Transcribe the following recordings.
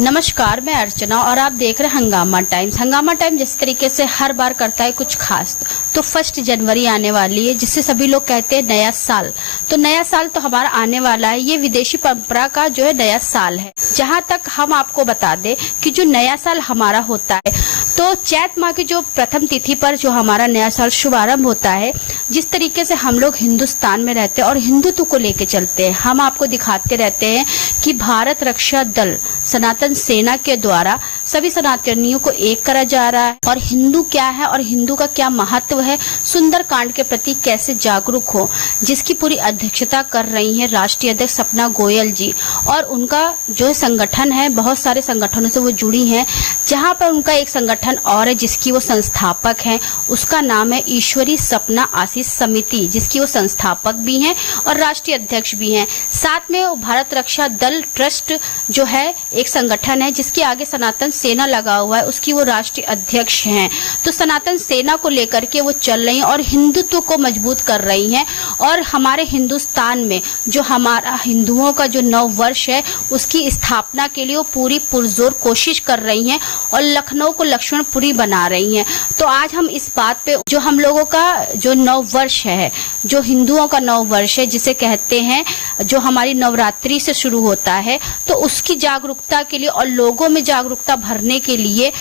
नमस्कार, मैं अर्चना और आप देख रहे हैं हंगामा टाइम्स। हंगामा टाइम जिस तरीके से हर बार करता है कुछ खास, तो 1 जनवरी आने वाली है, जिससे सभी लोग कहते हैं नया साल। तो नया साल तो हमारा आने वाला है। ये विदेशी परंपरा का जो है नया साल है। जहाँ तक हम आपको बता दें कि जो नया साल हमारा होता है, तो चैत माह की जो प्रथम तिथि पर जो हमारा नया साल शुभारंभ होता है, जिस तरीके से हम लोग हिंदुस्तान में रहते हैं और हिंदुत्व को लेके चलते हैं, हम आपको दिखाते रहते हैं कि भारत रक्षा दल सनातन सेना के द्वारा सभी सनातनियों को एक करा जा रहा है और हिंदू क्या है और हिंदू का क्या महत्व है, सुंदर कांड के प्रति कैसे जागरूक हो, जिसकी पूरी अध्यक्षता कर रही है राष्ट्रीय अध्यक्ष सपना गोयल जी। और उनका जो संगठन है, बहुत सारे संगठनों से वो जुड़ी हैं, जहां पर उनका एक संगठन और है जिसकी वो संस्थापक है, उसका नाम है ईश्वरी सपना आशीष समिति, जिसकी वो संस्थापक भी हैं और राष्ट्रीय अध्यक्ष भी हैं। साथ में भारत रक्षा दल ट्रस्ट जो है एक संगठन है जिसके आगे सनातन सेना लगा हुआ है, उसकी वो राष्ट्रीय अध्यक्ष हैं। तो सनातन सेना को लेकर के वो चल रही हैं और हिंदुत्व को मजबूत कर रही हैं। और हमारे हिंदुस्तान में जो हमारा हिंदुओं का जो नव वर्ष है, उसकी स्थापना के लिए वो पूरी पुरजोर कोशिश कर रही हैं और लखनऊ को लक्ष्मणपुरी बना रही हैं। तो आज हम इस बात पे, जो हम लोगों का जो नव वर्ष है, जो हिंदुओं का नव वर्ष है, जिसे कहते हैं, जो हमारी नवरात्रि से शुरू होता है, तो उसकी जागरूकता के लिए और लोगों में जागरूकता भरने के लिए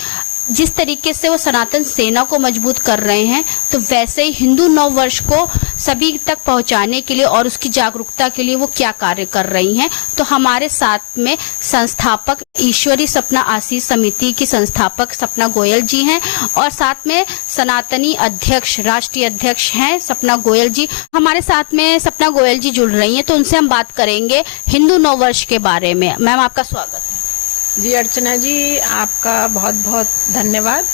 जिस तरीके से वो सनातन सेना को मजबूत कर रहे हैं, तो वैसे ही हिंदू नव वर्ष को सभी तक पहुंचाने के लिए और उसकी जागरूकता के लिए वो क्या कार्य कर रही हैं। तो हमारे साथ में संस्थापक ईश्वरी सपना आशीष समिति की संस्थापक सपना गोयल जी हैं और साथ में सनातनी अध्यक्ष, राष्ट्रीय अध्यक्ष हैं सपना गोयल जी। हमारे साथ में सपना गोयल जी जुड़ रही हैं, तो उनसे हम बात करेंगे हिंदू नव वर्ष के बारे में। मैम, आपका स्वागत है। जी अर्चना जी, आपका बहुत बहुत धन्यवाद।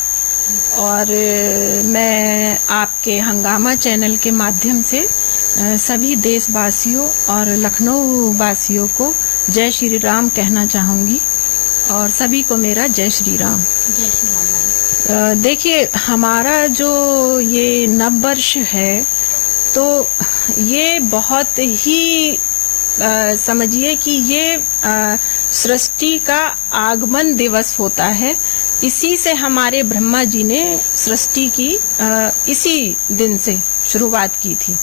और मैं आपके हंगामा चैनल के माध्यम से सभी देशवासियों और लखनऊ वासियों को जय श्री राम कहना चाहूँगी और सभी को मेरा जय श्री राम। जय श्री राम। देखिए, हमारा जो ये नववर्ष है, तो ये बहुत ही समझिए कि ये सृष्टि का आगमन दिवस होता है। इसी से हमारे ब्रह्मा जी ने सृष्टि की इसी दिन से शुरुआत की थी।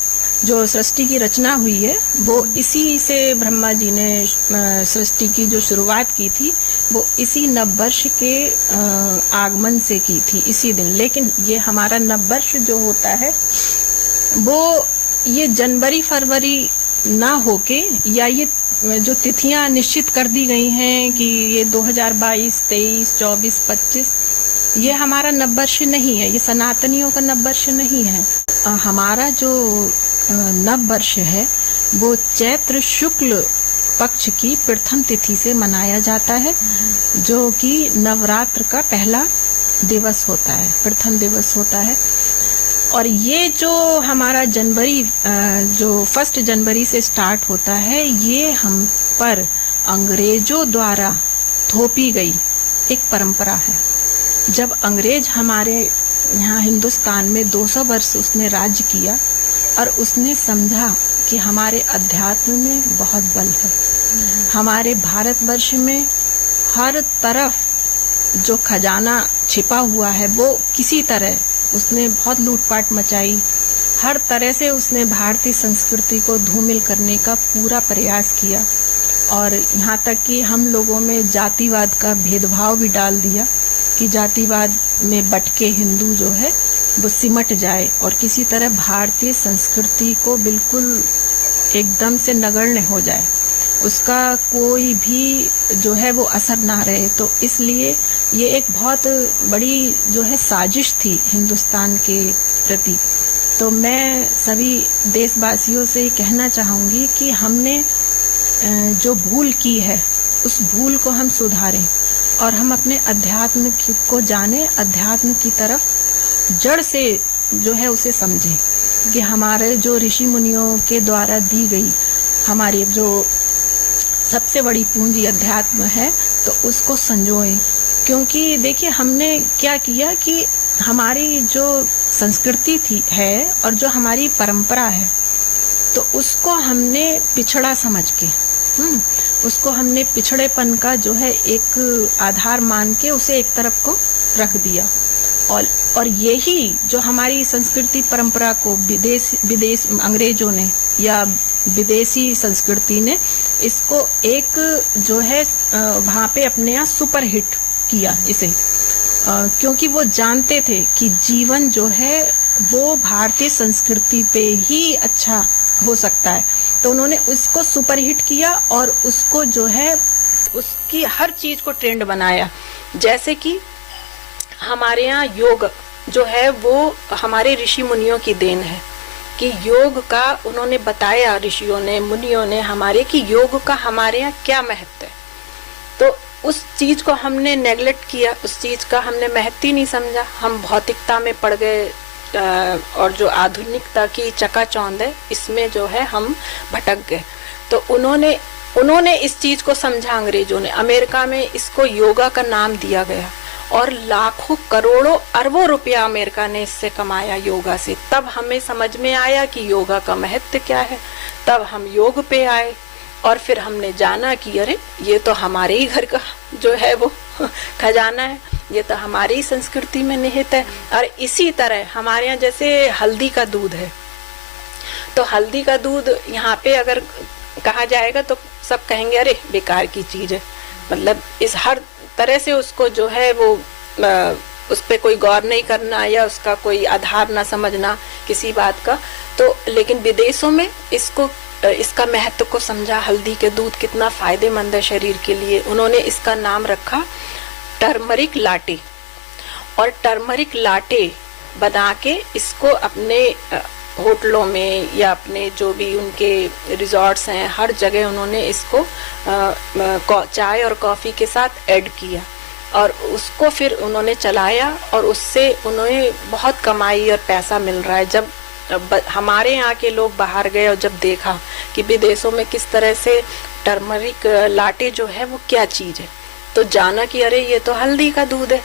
जो सृष्टि की रचना हुई है, वो इसी से ब्रह्मा जी ने सृष्टि की जो शुरुआत की थी, वो इसी नववर्ष के आगमन से की थी, इसी दिन। लेकिन ये हमारा नववर्ष जो होता है, वो ये जनवरी फरवरी ना होके, या ये जो तिथियां निश्चित कर दी गई हैं कि ये 2022, 23, 24, 25, ये हमारा नववर्ष नहीं है, ये सनातनियों का नववर्ष नहीं है। हमारा जो नववर्ष है वो चैत्र शुक्ल पक्ष की प्रथम तिथि से मनाया जाता है, जो कि नवरात्र का पहला दिवस होता है, प्रथम दिवस होता है। और ये जो हमारा जनवरी, जो 1 जनवरी से स्टार्ट होता है, ये हम पर अंग्रेजों द्वारा थोपी गई एक परंपरा है। जब अंग्रेज हमारे यहाँ हिंदुस्तान में 200 वर्ष उसने राज्य किया और उसने समझा कि हमारे अध्यात्म में बहुत बल है। हमारे भारतवर्ष में हर तरफ जो खजाना छिपा हुआ है, वो किसी तरह उसने बहुत लूटपाट मचाई। हर तरह से उसने भारतीय संस्कृति को धूमिल करने का पूरा प्रयास किया और यहाँ तक कि हम लोगों में जातिवाद का भेदभाव भी डाल दिया कि जातिवाद में बटके हिंदू जो है वो सिमट जाए और किसी तरह भारतीय संस्कृति को बिल्कुल एकदम से नगण्य हो जाए, उसका कोई भी जो है वो असर ना रहे। तो इसलिए ये एक बहुत बड़ी जो है साजिश थी हिंदुस्तान के प्रति। तो मैं सभी देशवासियों से कहना चाहूँगी कि हमने जो भूल की है, उस भूल को हम सुधारें और हम अपने अध्यात्म को जाने, अध्यात्म की तरफ जड़ से जो है उसे समझें कि हमारे जो ऋषि मुनियों के द्वारा दी गई हमारी जो सबसे बड़ी पूंजी अध्यात्म है, तो उसको संजोएं। क्योंकि देखिए, हमने क्या किया कि हमारी जो संस्कृति थी है और जो हमारी परंपरा है, तो उसको हमने पिछड़ा समझ के उसको हमने पिछड़ेपन का जो है एक आधार मान के उसे एक तरफ को रख दिया। और यही जो हमारी संस्कृति परंपरा को विदेश अंग्रेजों ने या विदेशी संस्कृति ने इसको एक जो है वहाँ पे अपने यहाँ सुपर हिट किया इसे, क्योंकि वो जानते थे कि जीवन जो है वो भारतीय संस्कृति पे ही अच्छा हो सकता है। तो उन्होंने उसको सुपर हिट किया और उसको जो है उसकी हर चीज को ट्रेंड बनाया। जैसे कि हमारे यहाँ योग जो है वो हमारे ऋषि मुनियों की देन है, कि योग का उन्होंने बताया, ऋषियों ने मुनियों ने हमारे, कि योग का हमारे यहाँ क्या महत्व है। तो उस चीज को हमने नेग्लेक्ट किया, उस चीज का हमने महत्व ही नहीं समझा। हम भौतिकता में पड़ गए और जो आधुनिकता की चकाचौंध है इसमें जो है हम भटक गए। तो उन्होंने इस चीज को समझा, अंग्रेजों ने। अमेरिका में इसको योगा का नाम दिया गया और लाखों करोड़ों अरबों रुपया अमेरिका ने इससे कमाया योगा से। तब हमें समझ में आया कि योगा का महत्व क्या है। तब हम योग पे आए और फिर हमने जाना कि अरे ये तो हमारे ही घर का जो है वो खजाना है, ये तो हमारी ही संस्कृति में निहित है। और इसी तरह हमारे यहाँ जैसे हल्दी का दूध है, तो हल्दी का दूध यहाँ पे अगर कहा जाएगा तो सब कहेंगे अरे बेकार की चीज है, मतलब इस हर तरह से उसको जो है वो उस पे कोई गौर नहीं करना या उसका कोई आधार ना समझना किसी बात का। तो लेकिन विदेशों में इसका महत्व को समझा, हल्दी के दूध कितना फायदेमंद है शरीर के लिए। उन्होंने इसका नाम रखा टर्मरिक लाटे, और टर्मरिक लाटे बना के इसको अपने होटलों में या अपने जो भी उनके रिजॉर्ट्स हैं हर जगह उन्होंने इसको चाय और कॉफी के साथ ऐड किया और उसको फिर उन्होंने चलाया और उससे उन्हें बहुत कमाई और पैसा मिल रहा है। जब हमारे यहाँ के लोग बाहर गए और जब देखा कि विदेशों में किस तरह से टर्मरिक लाटे जो है वो क्या चीज है, तो जाना कि अरे ये तो हल्दी का दूध है।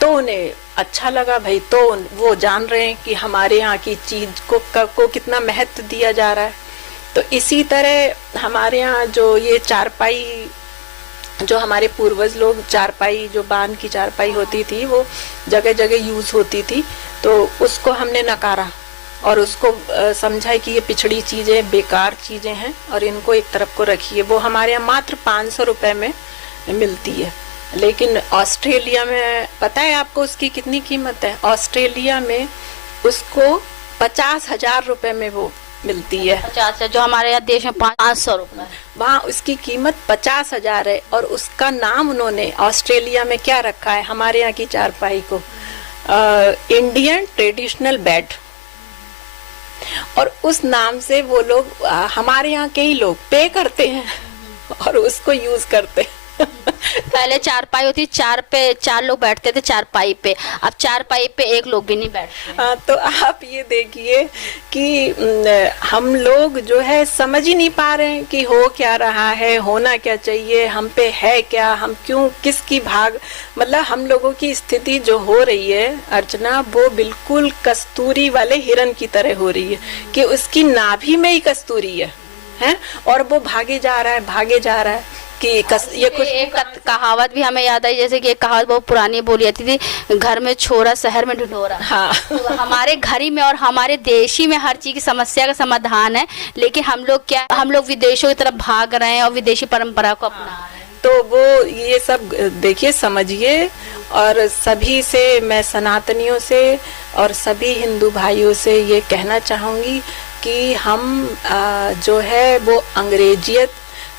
तो उन्हें अच्छा लगा भाई, तो वो जान रहे हैं कि हमारे यहाँ की चीज को कितना महत्व दिया जा रहा है। तो इसी तरह हमारे यहाँ जो ये चारपाई, जो हमारे पूर्वज लोग चारपाई, जो बांध की चारपाई होती थी वो जगह जगह यूज होती थी, तो उसको हमने नकारा और उसको समझा कि ये पिछड़ी चीजें, बेकार चीजें हैं और इनको एक तरफ को रखिए। वो हमारे यहाँ मात्र 500 रुपए में मिलती है, लेकिन ऑस्ट्रेलिया में पता है आपको उसकी कितनी कीमत है? ऑस्ट्रेलिया में उसको 50,000 रुपए में वो मिलती है। 50 है, जो हमारे यहाँ देश में 500 रुपए, वहाँ उसकी कीमत 50,000 है। और उसका नाम उन्होंने ऑस्ट्रेलिया में क्या रखा है, हमारे यहाँ की चारपाई को इंडियन ट्रेडिशनल बेड। और उस नाम से वो लोग, हमारे यहाँ के ही लोग पे करते हैं और उसको यूज करते हैं। पहले चारपाई होती, चार लोग बैठते थे चारपाई पे, अब चारपाई पे एक लोग भी नहीं बैठते। तो आप ये देखिए कि हम लोग जो है समझ ही नहीं पा रहे हैं कि हो क्या रहा है, होना क्या चाहिए, हम पे है क्या, हम क्यों, किसकी भाग, मतलब हम लोगों की स्थिति जो हो रही है अर्चना, वो बिल्कुल कस्तूरी वाले हिरन की तरह हो रही है कि उसकी नाभि में ही कस्तूरी है और वो भागे जा रहा है कि ये कुछ। एक कहावत भी हमें याद आई, जैसे कि एक कहावत बहुत पुरानी बोली जाती थी, घर में छोरा शहर में ढिढोरा। हाँ। तो हमारे घर ही में और हमारे देश ही में हर चीज की समस्या का समाधान है, लेकिन हम लोग विदेशों की तरफ भाग रहे हैं और विदेशी परंपरा को अपना रहे हैं। तो वो ये सब देखिए, समझिए। और सभी से, मैं सनातनियों से और सभी हिंदू भाइयों से ये कहना चाहूंगी कि हम जो है वो अंग्रेजियत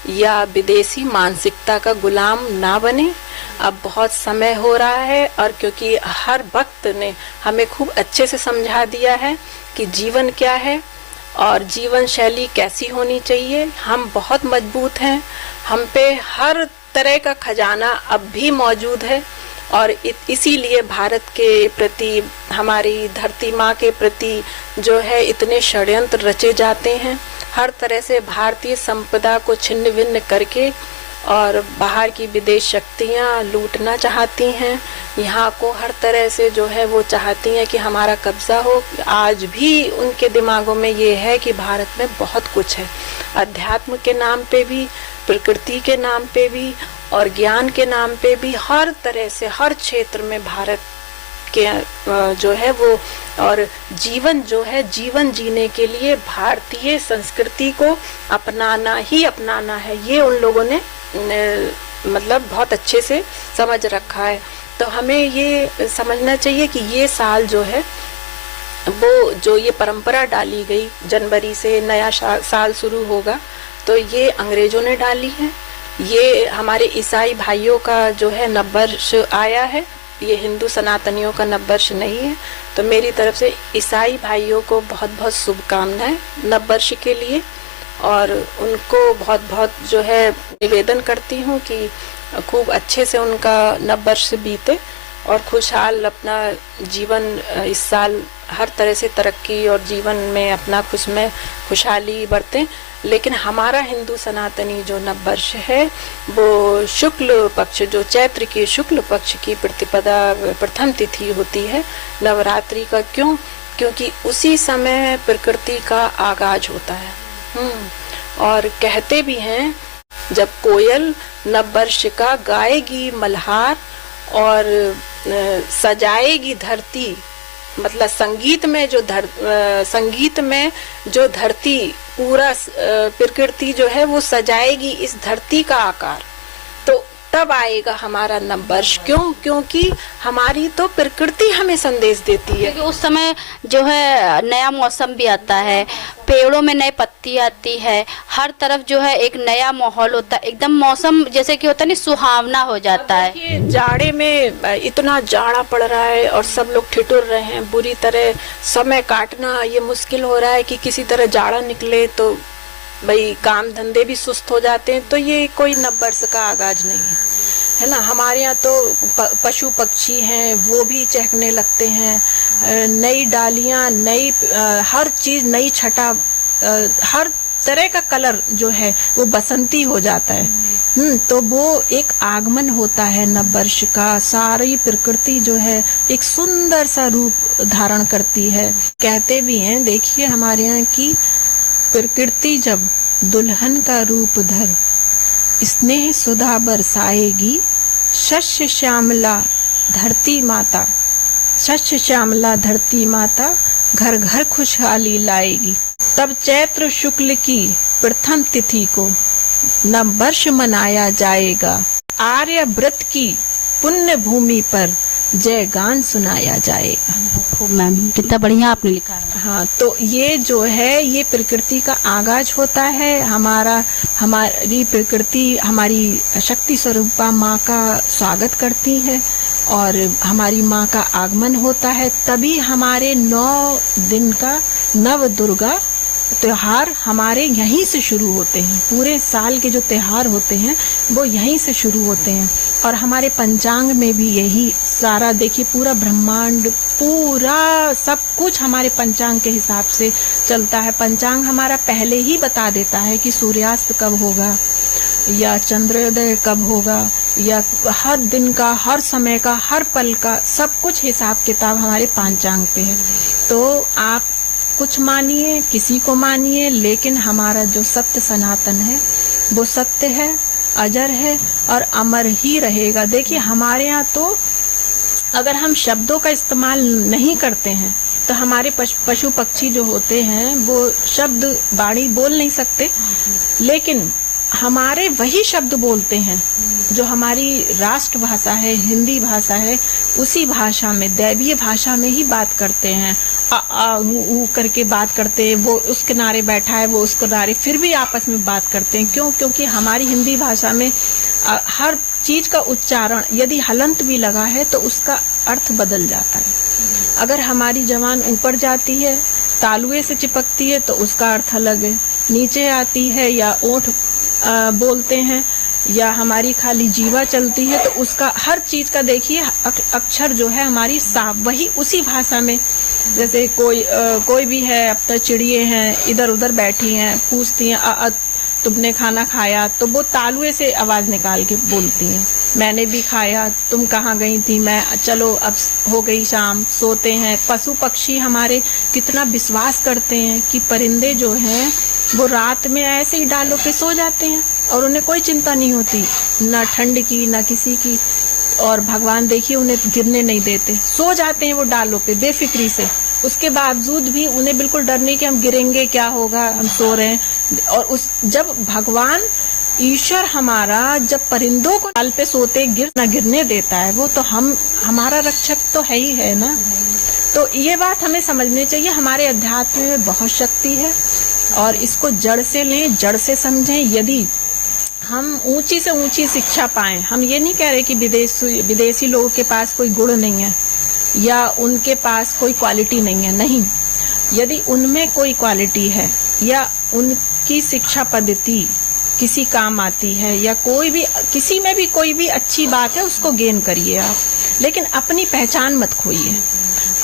या विदेशी मानसिकता का गुलाम ना बने। अब बहुत समय हो रहा है और क्योंकि हर वक्त ने हमें खूब अच्छे से समझा दिया है कि जीवन क्या है और जीवन शैली कैसी होनी चाहिए। हम बहुत मजबूत हैं, हम पे हर तरह का खजाना अब भी मौजूद है और इसीलिए भारत के प्रति, हमारी धरती माँ के प्रति जो है इतने षड्यंत्र रचे जाते हैं, हर तरह से भारतीय संपदा को छिन्न भिन्न करके और बाहर की विदेश शक्तियाँ लूटना चाहती हैं। यहाँ को हर तरह से जो है वो चाहती हैं कि हमारा कब्जा हो। आज भी उनके दिमागों में ये है कि भारत में बहुत कुछ है, अध्यात्म के नाम पे भी प्रकृति के नाम पे भी और ज्ञान के नाम पे भी हर तरह से हर क्षेत्र में भारत के जो है वो, और जीवन जो है, जीवन जीने के लिए भारतीय संस्कृति को अपनाना ही अपनाना है, ये उन लोगों ने मतलब बहुत अच्छे से समझ रखा है। तो हमें ये समझना चाहिए कि ये साल जो है वो, जो ये परंपरा डाली गई जनवरी से नया साल शुरू होगा, तो ये अंग्रेजों ने डाली है। ये हमारे ईसाई भाइयों का जो है नववर्ष आया है, ये हिंदू सनातनियों का नववर्ष नहीं है। तो मेरी तरफ से ईसाई भाइयों को बहुत बहुत शुभकामनाएं नववर्ष के लिए, और उनको बहुत बहुत जो है निवेदन करती हूँ कि खूब अच्छे से उनका नववर्ष बीते और खुशहाल अपना जीवन इस साल हर तरह से तरक्की और जीवन में अपना खुशहाली बरतें। लेकिन हमारा हिंदू सनातनी जो नववर्ष है वो शुक्ल पक्ष, जो चैत्र के शुक्ल पक्ष की प्रतिपदा प्रथम तिथि होती है नवरात्रि का। क्यों? क्योंकि उसी समय प्रकृति का आगाज होता है। और कहते भी हैं, जब कोयल नववर्ष का गाएगी मल्हार और सजाएगी धरती, मतलब संगीत में जो धरती पूरा प्रकृति जो है वो सजाएगी इस धरती का आकार, तो तब आएगा हमारा नववर्ष। क्यों? क्योंकि हमारी तो प्रकृति हमें संदेश देती है। क्योंकि उस समय जो है नया मौसम भी आता है, पेड़ों में नई पत्ती आती है, हर तरफ जो है एक नया माहौल होता है, एकदम मौसम जैसे कि होता है ना, सुहावना हो जाता है। जाड़े में इतना जाड़ा पड़ रहा है और सब लोग ठिठुर रहे हैं, बुरी तरह समय काटना ये मुश्किल हो रहा है कि किसी तरह जाड़ा निकले, तो भाई काम धंधे भी सुस्त हो जाते हैं। तो ये कोई नववर्ष का आगाज नहीं है ना। हमारे यहाँ तो पशु पक्षी हैं वो भी चहकने लगते हैं, नई डालियाँ, नई हर चीज, नई छटा, हर तरह का कलर जो है वो बसंती हो जाता है। तो वो एक आगमन होता है नववर्ष का। सारी प्रकृति जो है एक सुंदर सा रूप धारण करती है। कहते भी हैं, देखिए हमारे यहाँ की प्रकृति जब दुल्हन का रूप धर, स्नेह सुधा बरसाएगी, शस्य श्यामला धरती माता, शस्य श्यामला धरती माता घर घर खुशहाली लाएगी। तब चैत्र शुक्ल की प्रथम तिथि को नववर्ष मनाया जाएगा, आर्यव्रत की पुण्य भूमि पर जय गान सुनाया जाएगा। खूब मैम, कितना बढ़िया आपने लिखा है। हाँ, तो ये जो है ये प्रकृति का आगाज होता है। हमारी प्रकृति हमारी शक्ति स्वरूपा माँ का स्वागत करती है और हमारी माँ का आगमन होता है। तभी हमारे 9 दिन का नव दुर्गा त्योहार हमारे यहीं से शुरू होते हैं। पूरे साल के जो त्योहार होते हैं वो यहीं से शुरू होते हैं। और हमारे पंचांग में भी यही सारा, देखिए पूरा ब्रह्मांड, पूरा सब कुछ हमारे पंचांग के हिसाब से चलता है। पंचांग हमारा पहले ही बता देता है कि सूर्यास्त कब होगा या चंद्रोदय कब होगा, या हर दिन का, हर समय का, हर पल का सब कुछ हिसाब किताब हमारे पंचांग पे है। तो आप कुछ मानिए, किसी को मानिए, लेकिन हमारा जो सत्य सनातन है वो सत्य है, अजर है और अमर ही रहेगा। देखिए हमारे यहाँ तो अगर हम शब्दों का इस्तेमाल नहीं करते हैं तो हमारे पशु पक्षी जो होते हैं वो शब्द वाणी बोल नहीं सकते, लेकिन हमारे वही शब्द बोलते हैं जो हमारी राष्ट्र भाषा है, हिंदी भाषा है। उसी भाषा में, दैवीय भाषा में ही बात करते हैं। ऊ करके बात करते हैं, वो उस किनारे बैठा है, वो उस किनारे, फिर भी आपस में बात करते हैं। क्यों? क्योंकि हमारी हिंदी भाषा में हर चीज का उच्चारण, यदि हलंत भी लगा है तो उसका अर्थ बदल जाता है। अगर हमारी जबान ऊपर जाती है, तालुए से चिपकती है, तो उसका अर्थ अलग है। नीचे आती है या ओंठ बोलते हैं या हमारी खाली जीवा चलती है, तो उसका हर चीज का देखिए अक्षर जो है हमारी साफ वही उसी भाषा में। जैसे कोई भी है, अब तो चिड़िए हैं इधर उधर बैठी हैं, पूछती हैं तुमने खाना खाया, तो वो तालुए से आवाज निकाल के बोलती हैं। मैंने भी खाया, तुम कहाँ गई थी, मैं, चलो अब हो गई शाम, सोते हैं। पशु पक्षी हमारे कितना विश्वास करते हैं कि परिंदे जो हैं वो रात में ऐसे ही डालों पे सो जाते हैं। और उन्हें कोई चिंता नहीं होती, ना ठंड की ना किसी की। और भगवान देखिए उन्हें गिरने नहीं देते, सो जाते हैं वो डालों पे बेफिक्री से। उसके बावजूद भी उन्हें बिल्कुल डर नहीं कि हम गिरेंगे, क्या होगा, हम सो रहे हैं। और जब भगवान ईश्वर हमारा जब परिंदों को डाल पे सोते गिरने देता है, वो तो हमारा रक्षक तो है ही है ना। तो ये बात हमें समझनी चाहिए, हमारे अध्यात्म में बहुत शक्ति है और इसको जड़ से लें, जड़ से समझें। यदि हम ऊंची से ऊंची शिक्षा पाएं, हम ये नहीं कह रहे कि विदेशी लोगों के पास कोई गुण नहीं है या उनके पास कोई क्वालिटी नहीं है, नहीं। यदि उनमें कोई क्वालिटी है या उनकी शिक्षा पद्धति किसी काम आती है या कोई भी किसी में भी कोई भी अच्छी बात है, उसको गेन करिए आप, लेकिन अपनी पहचान मत खोइए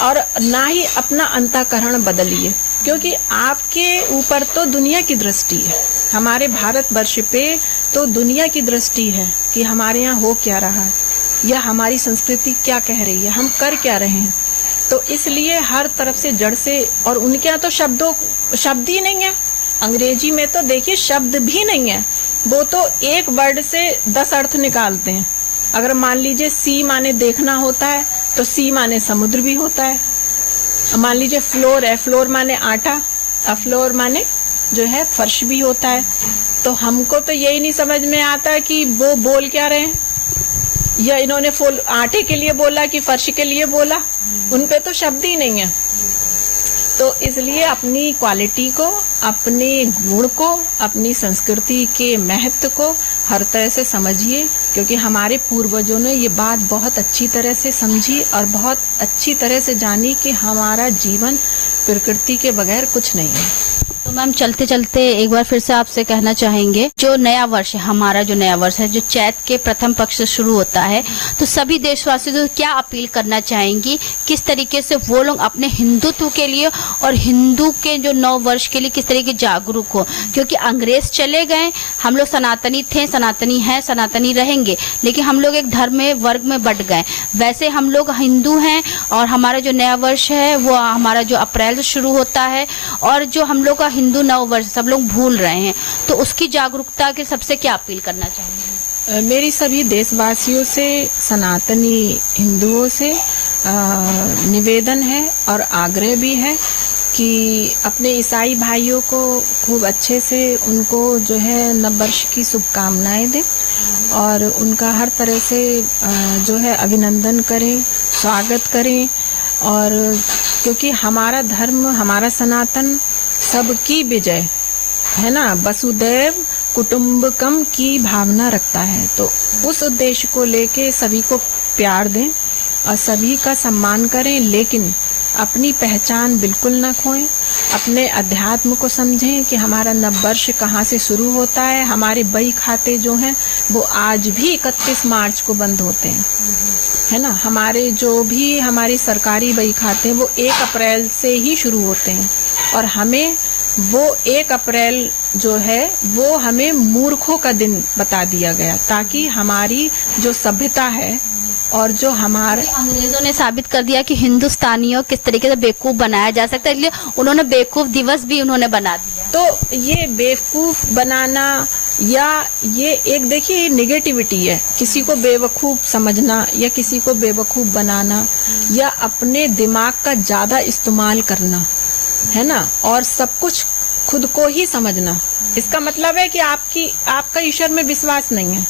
और ना ही अपना अंतःकरण बदलिए, क्योंकि आपके ऊपर तो दुनिया की दृष्टि है। हमारे भारतवर्ष पे तो दुनिया की दृष्टि है कि हमारे यहाँ हो क्या रहा है या हमारी संस्कृति क्या कह रही है, हम कर क्या रहे हैं। तो इसलिए हर तरफ से जड़ से, और उनके यहाँ तो शब्द ही नहीं है। अंग्रेजी में तो देखिए शब्द भी नहीं है, वो तो एक वर्ड से 10 अर्थ निकालते हैं। अगर मान लीजिए सी माने देखना होता है तो सी माने समुद्र भी होता है। मान लीजिए फ्लोर है, फ्लोर माने आटा, फ्लोर माने जो है फर्श भी होता है। तो हमको तो यही नहीं समझ में आता कि वो बोल क्या रहे हैं, या इन्होंने आटे के लिए बोला कि फर्श के लिए बोला, उन पे तो शब्द ही नहीं है। तो इसलिए अपनी क्वालिटी को, अपने गुण को, अपनी संस्कृति के महत्व को हर तरह से समझिए, क्योंकि हमारे पूर्वजों ने ये बात बहुत अच्छी तरह से समझी और बहुत अच्छी तरह से जानी कि हमारा जीवन प्रकृति के बगैर कुछ नहीं है। तो मैम चलते चलते एक बार फिर से आपसे कहना चाहेंगे, जो नया वर्ष है, हमारा जो नया वर्ष है, जो चैत के प्रथम पक्ष से शुरू होता है, तो सभी देशवासियों को क्या अपील करना चाहेंगी, किस तरीके से वो लोग अपने हिंदुत्व के लिए और हिंदू के जो नव वर्ष के लिए किस तरीके जागरूक हो। क्योंकि अंग्रेज चले गए, हम लोग सनातनी थे, सनातनी हैं, सनातनी रहेंगे, लेकिन हम लोग एक धर्म में वर्ग में बट गए। वैसे हम लोग हिंदू हैं और हमारा जो नया वर्ष है वो हमारा जो अप्रैल से शुरू होता है, और जो हम लोग का हिंदू नव वर्ष सब लोग भूल रहे हैं, तो उसकी जागरूकता के सबसे क्या अपील करना चाहेंगे? मेरी सभी देशवासियों से, सनातनी हिंदुओं से निवेदन है और आग्रह भी है कि अपने ईसाई भाइयों को खूब अच्छे से उनको जो है नव वर्ष की शुभकामनाएं दें और उनका हर तरह से जो है अभिनंदन करें, स्वागत करें। और क्योंकि हमारा धर्म, हमारा सनातन सबकी विजय है ना, वसुदैव कुटुंबकम की भावना रखता है। तो उस उद्देश्य को लेके सभी को प्यार दें और सभी का सम्मान करें, लेकिन अपनी पहचान बिल्कुल न खोएं। अपने अध्यात्म को समझें कि हमारा नववर्ष कहाँ से शुरू होता है। हमारे बही खाते जो हैं वो आज भी 31 मार्च को बंद होते हैं, है ना। हमारे जो भी हमारी सरकारी बही खाते हैं वो 1 अप्रैल से ही शुरू होते हैं, और हमें वो 1 अप्रैल जो है वो हमें मूर्खों का दिन बता दिया गया, ताकि हमारी जो सभ्यता है और जो हमारे अंग्रेजों ने साबित कर दिया कि हिंदुस्तानियों किस तरीके से बेवकूफ बनाया जा सकता है, इसलिए उन्होंने बेवकूफ दिवस भी उन्होंने बना दिया। तो ये बेवकूफ बनाना या ये एक देखिए नेगेटिविटी है, किसी को बेवकूफ समझना या किसी को बेवकूफ बनाना या अपने दिमाग का ज्यादा इस्तेमाल करना, है ना, और सब कुछ खुद को ही समझना। इसका मतलब है कि आपका ईश्वर में विश्वास नहीं है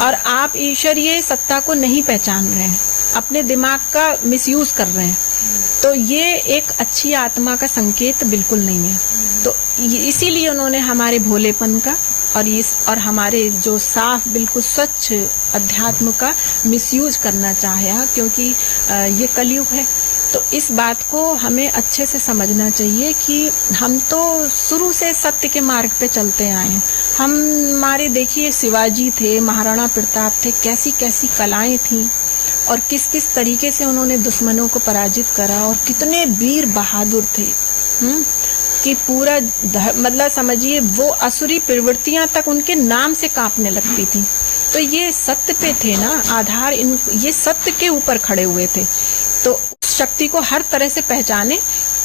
और आप ईश्वरीय सत्ता को नहीं पहचान रहे हैं, अपने दिमाग का मिसयूज कर रहे हैं। तो ये एक अच्छी आत्मा का संकेत बिल्कुल नहीं है। तो इसीलिए उन्होंने हमारे भोलेपन का और हमारे जो साफ बिल्कुल स्वच्छ अध्यात्म का मिसयूज करना चाहा, क्योंकि ये कलयुग है। तो इस बात को हमें अच्छे से समझना चाहिए कि हम तो शुरू से सत्य के मार्ग पे चलते आए हैं। हमारे देखिए शिवाजी थे, महाराणा प्रताप थे, कैसी कैसी कलाएं थी और किस किस तरीके से उन्होंने दुश्मनों को पराजित करा, और कितने वीर बहादुर थे कि पूरा मतलब समझिए वो असुरी प्रवृत्तियां तक उनके नाम से कांपने लगती थी। तो ये सत्य पे थे ना आधार, ये सत्य के ऊपर खड़े हुए थे। तो शक्ति को हर तरह से पहचाने,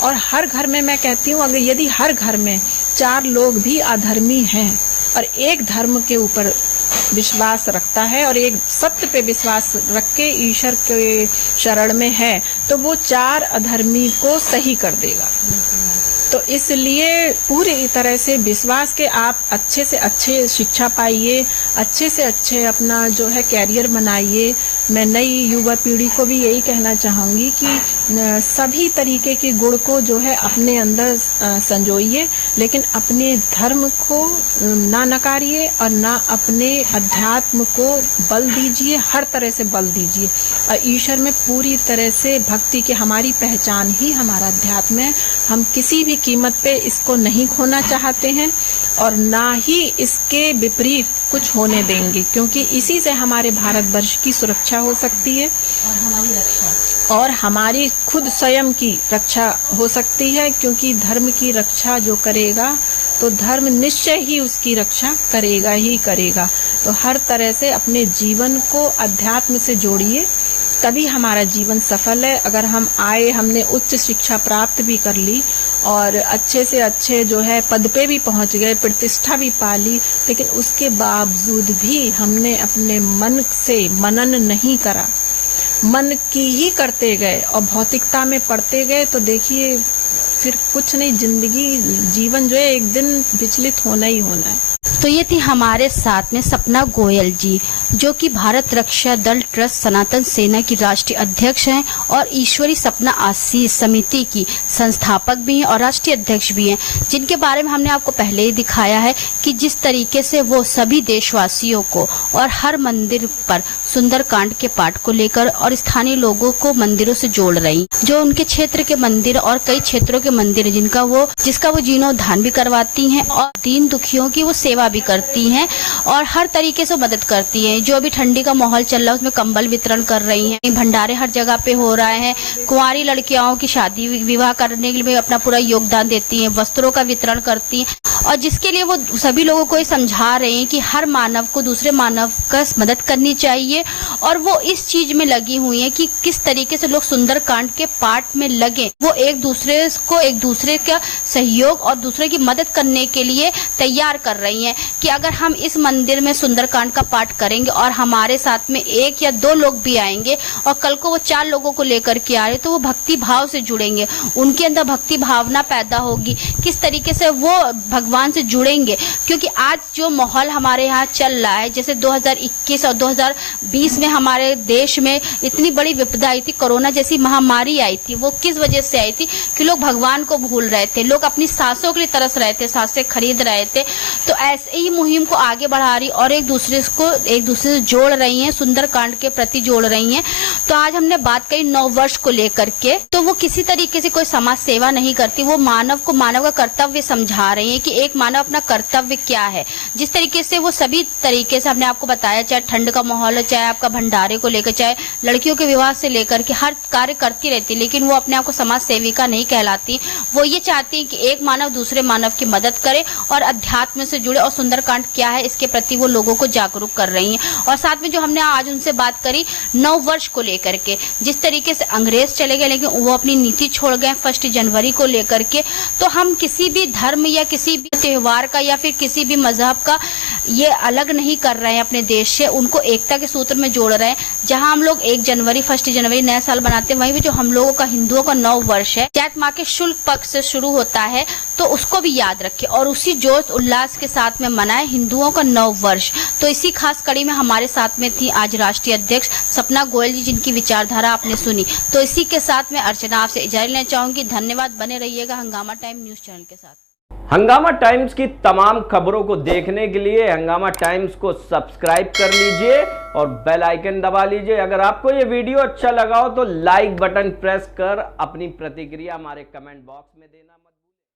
और हर घर में मैं कहती हूँ अगर यदि हर घर में 4 लोग भी अधर्मी हैं और एक धर्म के ऊपर विश्वास रखता है और एक सत्य पे विश्वास रख के ईश्वर के शरण में है, तो वो 4 अधर्मी को सही कर देगा। तो इसलिए पूरी तरह से विश्वास के आप अच्छे से अच्छे शिक्षा पाइए, अच्छे से अच्छे अपना जो है कैरियर बनाइए। मैं नई युवा पीढ़ी को भी यही कहना चाहूँगी कि सभी तरीके के गुण को जो है अपने अंदर संजोइए, लेकिन अपने धर्म को ना नकारिए और ना अपने अध्यात्म को बल दीजिए, हर तरह से बल दीजिए। और ईश्वर में पूरी तरह से भक्ति की हमारी पहचान ही हमारा अध्यात्म है। हम किसी भी कीमत पे इसको नहीं खोना चाहते हैं और ना ही इसके विपरीत कुछ होने देंगे, क्योंकि इसी से हमारे भारतवर्ष की सुरक्षा हो सकती है और हमारी खुद स्वयं की रक्षा हो सकती है। क्योंकि धर्म की रक्षा जो करेगा तो धर्म निश्चय ही उसकी रक्षा करेगा ही करेगा। तो हर तरह से अपने जीवन को अध्यात्म से जोड़िए, तभी हमारा जीवन सफल है। अगर हम आए, हमने उच्च शिक्षा प्राप्त भी कर ली और अच्छे से अच्छे जो है पद पे भी पहुंच गए, प्रतिष्ठा भी पा ली, लेकिन उसके बावजूद भी हमने अपने मन से मनन नहीं करा, मन की ही करते गए और भौतिकता में पड़ते गए, तो देखिए फिर कुछ नहीं, जिंदगी जीवन जो है एक दिन विचलित होना ही होना है। तो ये थी हमारे साथ में सपना गोयल जी, जो कि भारत रक्षा दल ट्रस्ट सनातन सेना की राष्ट्रीय अध्यक्ष हैं और ईश्वरी सपना आशीष समिति की संस्थापक भी हैं और राष्ट्रीय अध्यक्ष भी हैं, जिनके बारे में हमने आपको पहले ही दिखाया है कि जिस तरीके से वो सभी देशवासियों को और हर मंदिर पर सुंदरकांड के पाठ को लेकर और स्थानीय लोगों को मंदिरों से जोड़ रही, जो उनके क्षेत्र के मंदिर और कई क्षेत्रों के मंदिर जिसका वो जीर्णोद्धार भी करवाती हैं और दीन दुखियों की वो सेवा भी करती हैं और हर तरीके से मदद करती हैं। जो अभी ठंडी का माहौल चल रहा है उसमें कंबल वितरण कर रही हैं, भंडारे हर जगह पे हो रहे हैं, कुंवारी लड़कियों की शादी विवाह करने के लिए अपना पूरा योगदान देती हैं, वस्त्रों का वितरण करती हैं और जिसके लिए वो सभी लोगों को ये समझा रहे हैं कि हर मानव को दूसरे मानव का मदद करनी चाहिए और वो इस चीज में लगी हुई है कि किस तरीके से लोग सुंदरकांड के पाठ में लगे, वो एक दूसरे का सहयोग और दूसरे की मदद करने के लिए तैयार कर रही हैं कि अगर हम इस मंदिर में सुंदरकांड का पाठ करेंगे और हमारे साथ में 1 या 2 लोग भी आएंगे और कल को वो 4 लोगों को लेकर के आ रहे, तो वो भक्ति भाव से जुड़ेंगे, उनके अंदर भक्ति भावना पैदा होगी, किस तरीके से वो भगवान से जुड़ेंगे। क्योंकि आज जो माहौल हमारे यहाँ चल रहा है, जैसे 2021 और 2020 में हमारे देश में इतनी बड़ी विपदा आई थी, कोरोना जैसी महामारी आई थी, वो किस वजह से आई थी कि लोग भगवान को भूल रहे थे, लोग अपनी सांसों के लिए तरस रहे थे, सांसें खरीद रहे थे। तो ऐसे ही मुहिम को आगे बढ़ा रही और एक दूसरे से जोड़ रही हैं, सुंदरकांड के प्रति जोड़ रही हैं। तो आज हमने बात करी 9 वर्ष को लेकर के, तो वो किसी तरीके से कोई समाज सेवा नहीं करती, वो मानव को मानव का कर्तव्य समझा रही है कि एक मानव अपना कर्तव्य क्या है। जिस तरीके से वो सभी तरीके से हमने आपको बताया, चाहे ठंड का माहौल है, चाहे आपका भंडारे को लेकर, चाहे लड़कियों के विवाह से लेकर के हर कार्य करती रहती, लेकिन वो अपने आप को समाज सेविका नहीं कहलाती। वो ये चाहती है कि एक मानव दूसरे मानव की मदद करे और अध्यात्म से जुड़े और सुंदरकांड क्या है इसके प्रति वो लोगों को जागरूक कर रही हैं। और साथ में जो हमने आज उनसे बात करी 9 वर्ष को लेकर के, जिस तरीके से अंग्रेज चले गए लेकिन वो अपनी नीति छोड़ गए 1 जनवरी को लेकर के, तो हम किसी भी धर्म या किसी भी त्योहार का या फिर किसी भी मजहब का ये अलग नहीं कर रहे हैं अपने देश से, उनको एकता के सूत्र में जोड़ रहे हैं। जहां हम लोग 1 जनवरी नया साल बनाते हैं, वहीं भी जो हम लोगों का हिंदुओं का 9 वर्ष है चैत माह के शुक्ल पक्ष से शुरू होता है, तो उसको भी याद रखें और उसी जोश उल्लास के साथ में मनाए हिंदुओं का 9 वर्ष। तो इसी खास कड़ी में हमारे साथ में थी आज राष्ट्रीय अध्यक्ष सपना गोयल जी, जिनकी विचारधारा आपने सुनी। तो इसी के साथ में अर्चना आपसे इजाजत लेना चाहूंगी। धन्यवाद, बने रहिएगा हंगामा टाइम न्यूज चैनल के साथ। हंगामा टाइम्स की तमाम खबरों को देखने के लिए हंगामा टाइम्स को सब्सक्राइब कर लीजिए और बेल आइकन दबा लीजिए। अगर आपको ये वीडियो अच्छा लगा हो तो लाइक बटन प्रेस कर अपनी प्रतिक्रिया हमारे कमेंट बॉक्स में देना मत